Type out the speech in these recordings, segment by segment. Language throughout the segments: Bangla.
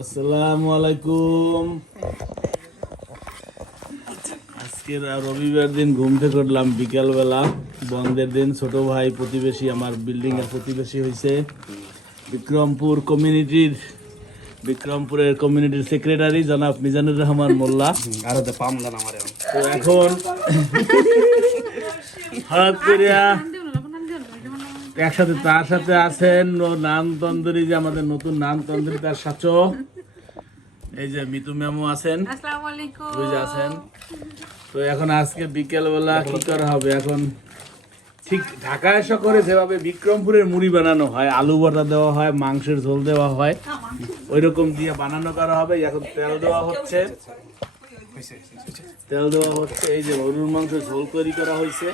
আসসালামু আলাইকুম। আজকের রবিবার দিন ঘুম থেকে উঠলাম বিকালবেলা, বন্ধের দিন। ছোট ভাই প্রতিবেশী, আমার বিল্ডিং এর প্রতিবেশী হয়েছে, বিক্রমপুরের কমিউনিটির সেক্রেটারি জনাব মিজানুর রহমান মোল্লা। তো এখন হঠাৎ করিয়া একসাথে তার সাথে আছেন নান তন্দুরি, যে আমাদের নতুন নান তন্দুরি, তার সাচো এই যে মিতু ম্যামও আছেন, ওই যে আছেন। তো এখন আজকে বিকেল বেলা কি করা হবে, এখন ঠিক ঢাকা এসে করে যেভাবে বিক্রমপুরের মুড়ি বানানো হয়, আলু বটা দেওয়া হয়, মাংসের ঝোল দেওয়া হয়, ওই রকম দিয়ে বানানো করা হবে। এখন তেল দেওয়া হচ্ছে, এই যে গরুর মাংস ঝোল তৈরি করা হয়েছে।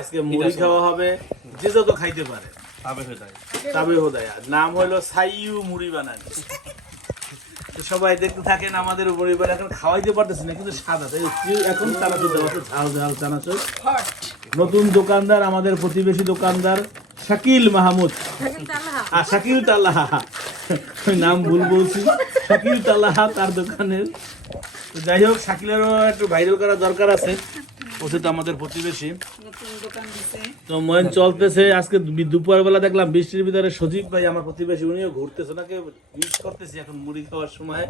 আজকে মুড়ি খাওয়া হবে, যে যত খাইতে পারে তবে হোদায়। নাম হলো সাইয়ু মুড়ি বানানি। সবাই দেখতে থাকেন আমাদের মুড়ি বানানি। এখন খাওয়াইতে পারতেছি না, কিন্তু সাদা এখন চানাচুর দেওয়া হচ্ছে, ঝাল ঝাল চানাচুর। নতুন দোকানদার, আমাদের প্রতিবেশী দোকানদার শাকিল মাহমুদ, শাকিল তাল্লাহা, নাম ভুল বলছি, শাকিল তাল্লাহা তার দোকানের। যাই হোক, শাকিলেরও একটু ভাইরাল করা দরকার আছে, ওষুধ আমাদের প্রতিবেশী। তো মন চলতেছে। আজকে দুপুর বেলা দেখলাম বৃষ্টির ভিতরে সজীব ভাই আমার প্রতিবেশী, উনিও ঘুরতেছে, ওনাকে মিস করতেছি। এখন মুড়ি খাওয়ার সময়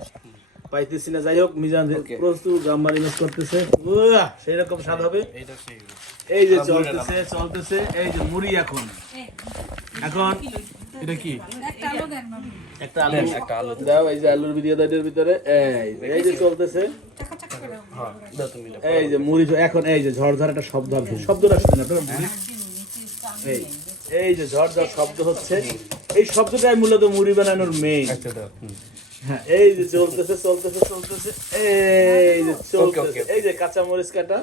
পাইতেছি না। যাই হোক, মিজান প্রস্তুত, গাম্বার ইউজ করতেছে, সেই রকম স্বাদ হবে। এই যে চলতেছে এই যে মুড়ি। এখন এটা কি একটা আলু দাও, এই যে আলুর ভিতরে এই যে চলতেছে, এই যে মুড়ি। এখন এই যে ঝড়ঝড় একটা শব্দ হবে, শব্দটা শুনেন আপনারা। এই যে ঝড়ঝড় শব্দ হচ্ছে, এই শব্দটাই মূলত মুড়ি বানানোর মেইন। হ্যাঁ, এই যে চলতেছে, এই যে চলতেছে, এই যে কাঁচা মরিচ কাটা।